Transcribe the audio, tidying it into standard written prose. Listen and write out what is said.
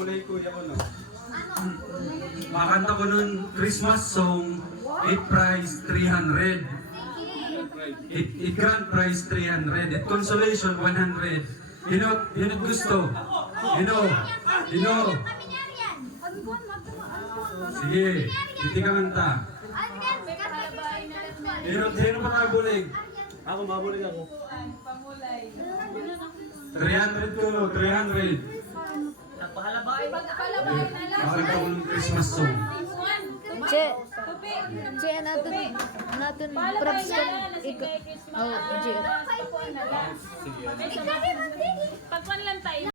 Pabulay ko yan no. Makanta ko nun Christmas song, it price 300. It grand prize 300. It consolation 100. You know gusto. You know. Sige, hindi ka kanta. Sino pa kabulig? Ako, mabulig ako. 300 ko, 300. Napahalabain. Makanta ko ng Christmas song. Che, natin props ka. Oh, Che. Pagkuhan lang tayo.